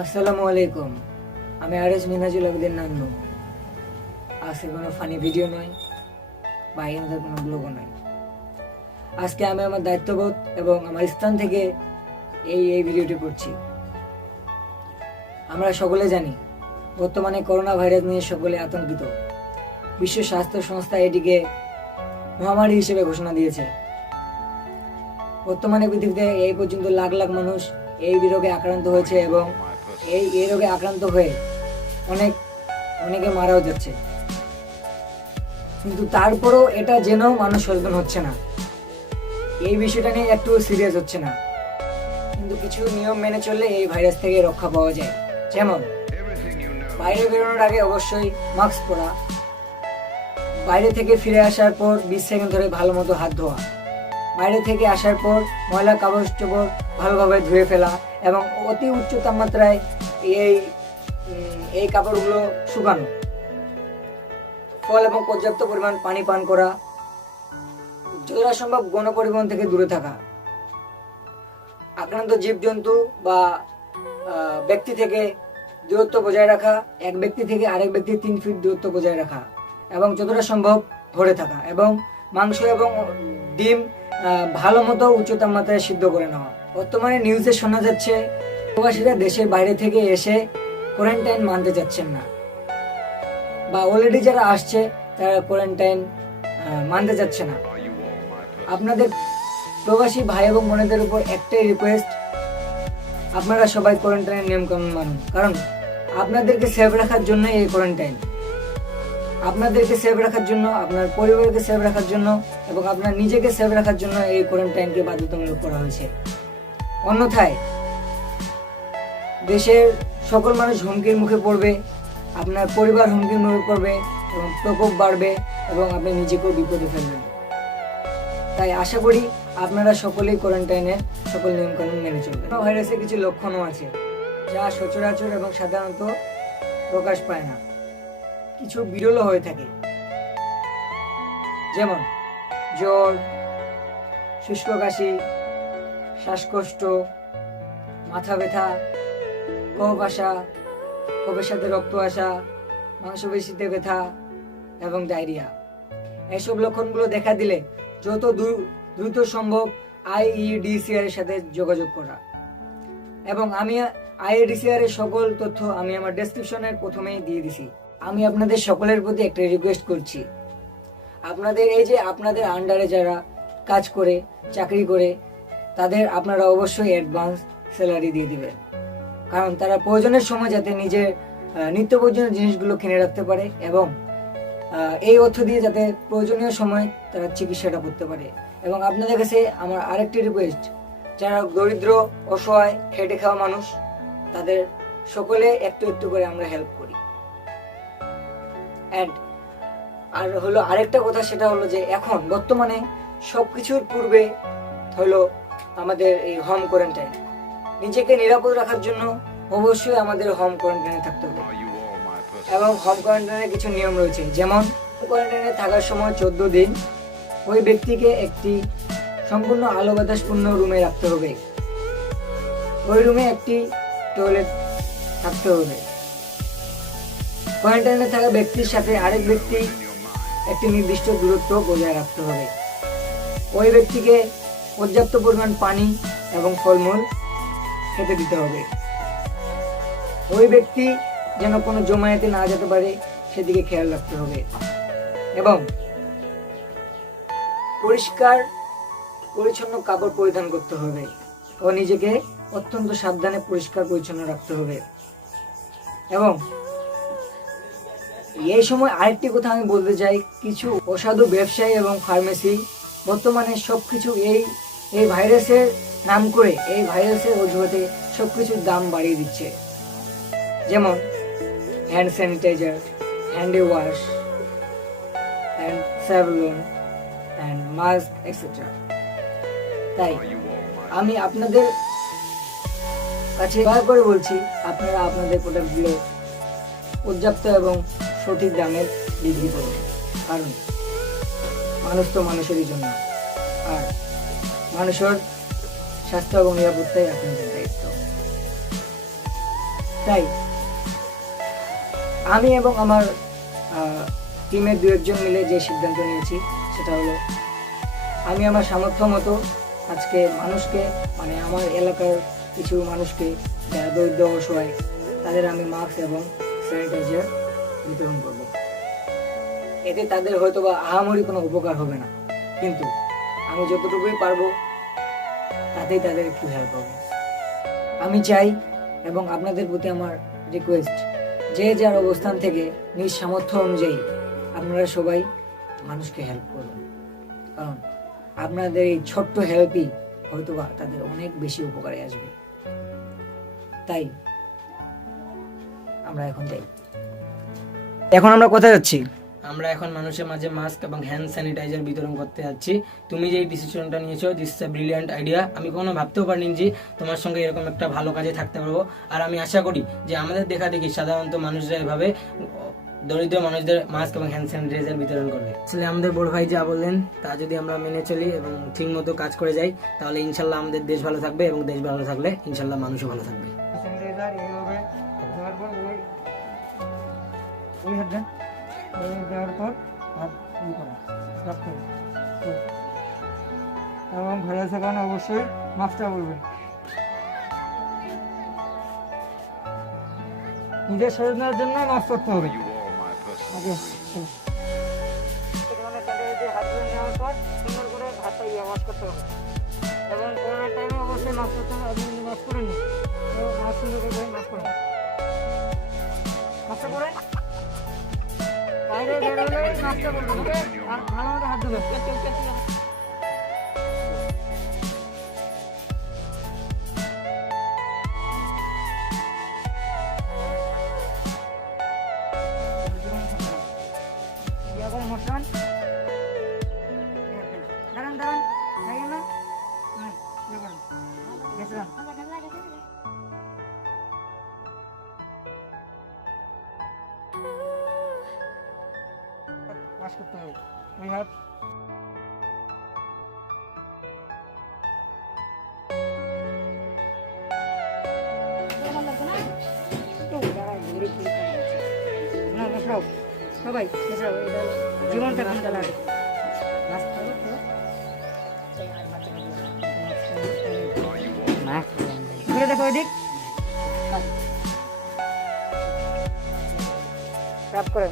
আসসালামু আলাইকুম। আমি আরএস মিনাজুল আবেদিন নান্নু। আজকে কোনো ফানি ভিডিও নয় বা এখানে কোনো ব্লগও নয়। আজকে আমি আমার দায়িত্ববোধ এবং আমার স্থান থেকে এই ভিডিওটি করছি। আমরা সকলে জানি বর্তমানে করোনা ভাইরাস নিয়ে সকলে আতঙ্কিত। বিশ্ব স্বাস্থ্য সংস্থা এটিকে মহামারী হিসেবে ঘোষণা দিয়েছে। বর্তমানে পৃথিবীতে এই পর্যন্ত লাখ লাখ মানুষ এই রোগে আক্রান্ত হয়েছে এবং এই রোগে আক্রান্ত হয়ে অনেকে মারাও যাচ্ছে। কিন্তু তারপরও এটা জেনেও মানুষ সচেতন হচ্ছে না, এই বিষয়টা নিয়ে একটু সিরিয়াস হচ্ছে না। কিন্তু কিছু নিয়ম মেনে চললে এই ভাইরাস থেকে রক্ষা পাওয়া যায়। যেমন বাইরে বেরোনোর আগে অবশ্যই মাস্ক পরা, বাইরে থেকে ফিরে আসার পর 20 সেকেন্ড ধরে ভালো মতো হাত ধোয়া, বাইরে থেকে আসার পর ময়লা কাগজ চোপড় ভালোভাবে ধুয়ে ফেলা এবং অতি উচ্চ তাপমাত্রায় এই কাপড়গুলো শুকানো, ফল এবং পর্যাপ্ত পরিমাণ পানি পান করা, যতটা সম্ভব গণপরিবহন থেকে দূরে থাকা, আক্রান্ত জীবজন্তু বা ব্যক্তি থেকে দূরত্ব বজায় রাখা, এক ব্যক্তি থেকে আরেক ব্যক্তি 3 ফিট দূরত্ব বজায় রাখা এবং যতটা সম্ভব ধরে থাকা এবং মাংস এবং ডিম ভালো মতো উচ্চ তাপমাত্রায় সিদ্ধ করে নেওয়া। বর্তমানে নিউজে শোনা যাচ্ছে প্রবাসীরা দেশের বাইরে থেকে এসে কোয়ারেন্টাইন মানতে চাচ্ছেন না, বা অলরেডি যারা আসছে তারা কোয়ারেন্টাইন মানতে চাচ্ছে না। আপনাদের প্রবাসী ভাই এবং বোনেদের উপর একটাই রিকোয়েস্ট, আপনারা সবাই কোয়ারেন্টাইনের নিয়মকানুন মানুন। কারণ আপনাদেরকে সেভ রাখার জন্য এই কোয়ারেন্টাইন, আপনাদেরকে সেভ রাখার জন্য, আপনার পরিবারকে সেভ রাখার জন্য এবং আপনার নিজেকে সেভ রাখার জন্য এই কোয়ারেন্টাইনকে বাধ্যতামূলক করা হয়েছে। অন্যথায় দেশের সকল মানুষ হুমকির মুখে পড়বে, আপনার পরিবার হুমকির মুখে পড়বে এবং প্রকোপ বাড়বে এবং আপনি নিজেকেও বিপদে ফেলবেন। তাই আশা করি আপনারা সকলেই কোয়ারেন্টাইনের সকল নিয়মকানুন মেনে চলবেন। ভাইরাসের কিছু লক্ষণও আছে যা সচরাচর এবং সাধারণত প্রকাশ পায় না, কিছু বিরল হয়ে থাকে। যেমন জ্বর, শুষ্ক কাশি, শ্বাসকষ্ট, মাথা ব্যথা, কফ আসা, কফের সাথে রক্ত আসা, মাংসপেশিতে ব্যথা এবং ডায়রিয়া। এসব লক্ষণগুলো দেখা দিলে যত দ্রুত সম্ভব আইইডিসিআর এর সাথে যোগাযোগ করা। এবং আমি আইইডিসিআর এর সকল তথ্য আমি আমার ডেসক্রিপশনের প্রথমেই দিয়ে দিছি। আমি আপনাদের সকলের প্রতি একটা রিকোয়েস্ট করছি, আপনাদের আন্ডারে যারা কাজ করে, চাকরি করে, তাদের আপনারা অবশ্যই অ্যাডভান্স স্যালারি দিয়ে দিবেন। কারণ তারা প্রয়োজনের সময় যাতে নিজের নিত্য প্রয়োজনীয় জিনিসগুলো কিনে রাখতে পারে এবং এই অর্থ দিয়ে যাতে প্রয়োজনীয় সময় তারা চিকিৎসাটা করতে পারে। এবং আপনাদের কাছে আমার আরেকটি রিকোয়েস্ট, যারা দরিদ্র, অসহায়, খেটে খাওয়া মানুষ, তাদের সকলে একটু একটু করে আমরা হেল্প করি। আর হলো আরেকটা কথা, সেটা হলো যে এখন বর্তমানে সবকিছুর পূর্বে হলো আমাদের এই হোম কোয়ারেন্টাইন। নিজেকে নিরাপদ রাখার জন্য অবশ্যই আমাদের হোম কোয়ারেন্টাইনে থাকতে হবে এবং হোম কোয়ারেন্টাইনের কিছু নিয়ম রয়েছে। যেমন কোয়ারেন্টাইনে থাকার সময় 14 দিন ওই ব্যক্তিকে একটি সম্পূর্ণ আলো বাতাসপূর্ণ রুমে রাখতে হবে। ওই রুমে একটি টয়লেট থাকতে হবে। কোয়ারেন্টাইনে থাকা ব্যক্তির সাথে আরেক ব্যক্তি একটি নির্দিষ্ট দূরত্ব বজায় রাখতে হবে। ওই ব্যক্তিকে পর্যাপ্ত পরিমাণ পানি এবং ফলমূল খেতে দিতে হবে। ওই ব্যক্তি যেন কোনো জমায়েতে না যেতে পারে সেদিকে খেয়াল রাখতে হবে এবং পরিষ্কার পরিচ্ছন্ন কাপড় পরিধান করতে হবে ও নিজেকে অত্যন্ত সাবধানে পরিষ্কার পরিচ্ছন্ন রাখতে হবে। এবং এই সময় আরেকটি কথা আমি বলতে চাই, কিছু অসাধু ব্যবসায়ী এবং ফার্মেসি বর্তমানে সবকিছু এই ভাইরাসের নাম করে, এই ভাইরাসের অজুহাতে সবকিছুর দাম বাড়িয়ে দিচ্ছে। যেমন hand sanitiser, hand wash and Savlon and mask etcetera. তাই আমি আপনাদের কাছে দয়া করে বলছি, আপনারা আপনাদের প্রোডাক্টগুলো পর্যাপ্ত এবং সঠিক দামে বিক্রি করবেন। কারণ মানুষ তো মানুষেরই জন্য, আর মানুষের স্বাস্থ্য এবং নিরাপত্তাই আপনাদের দায়িত্ব। তাই আমি এবং আমার টিমের 2-1 জন মিলে যে সিদ্ধান্ত নিয়েছি সেটা হলো, আমি আমার সামর্থ্য মতো আজকে মানুষকে, মানে আমার এলাকার কিছু মানুষকে যারা দরিদ্র অসহায়, তাদের আমি মাস্ক এবং স্যানিটাইজার বিতরণ করব। এতে তাদের হয়তো বা আহামরি কোনো উপকার হবে না, কিন্তু আমি যতটুকুই পারবো তাতেই তাদের একটু হেল্প হবে। আমি চাই এবং আপনাদের প্রতি আমার রিকোয়েস্ট, যে যার অবস্থান থেকে নিজ সামর্থ্য অনুযায়ী আপনারা সবাই মানুষকে হেল্প করবেন, কারণ আপনাদের এই ছোট্ট হেল্পই হয়তোবা তাদের অনেক বেশি উপকারে আসবে। তাই আমরা এখন আমরা কোথায় যাচ্ছি? আমরা এখন মানুষের মাঝে মাস্ক এবং হ্যান্ড স্যানিটাইজার বিতরণ করতে যাচ্ছি। তুমি যে এই ডিসিশনটা নিয়েছো, this is a brilliant idea. আমি কখনো ভাবতেও পারিনি যে তোমার সঙ্গে এরকম একটা ভালো কাজে থাকতে পারবো। আর আমি আশা করি যে আমাদের দেখা দেখি সাধারণত মানুষরা এভাবে দরিদ্র মানুষদের মাস্ক এবং হ্যান্ড স্যানিটাইজার বিতরণ করবে। আসলে আমাদের বড় ভাই যা বললেন তা যদি আমরা মেনে চলি এবং ঠিক মতো কাজ করে যাই, তাহলে ইনশাল্লাহ আমাদের দেশ ভালো থাকবে, এবং দেশ ভালো থাকলে ইনশাল্লাহ মানুষও ভালো থাকবে। স্যানিটাইজার এইভাবে দেওয়ার পর ওই হাত দেন, দেওয়ার পর হাত স্ক্রাব করুন, এবং ভালো থাকান অবশ্যই মাস্কটা পরবেন। নিজের শরীরের জন্য মাস্ক করতে হবে। হাত ধুয়ে নেওয়ার পর সুন্দর করে হাতটা ওয়াশ করতে হবে, এবং করোনার টাইমে অবশ্যই মাস্ক করতে হবে। আপনি মাস্ক করেন নি, মাস্ক সুন্দর করে মাস্ক করেন, মাস্কটা পরেন, বাইরে বেরোলে মাস্কটা পরবেন, ওকে? আর ভালো মতো হাত ধুবেন। দাঁড়ান দাঁড়ান, দেখেন না, গেছিলাম। ওয়াশ করতে হবে ওই হাত। সবাই জীবনটা ঘন্টা লাগে। ঘুরে দেখো ওইদিক, স্ক্রাব করে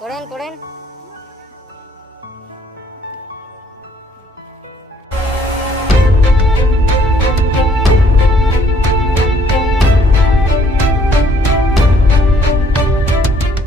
করেন করেন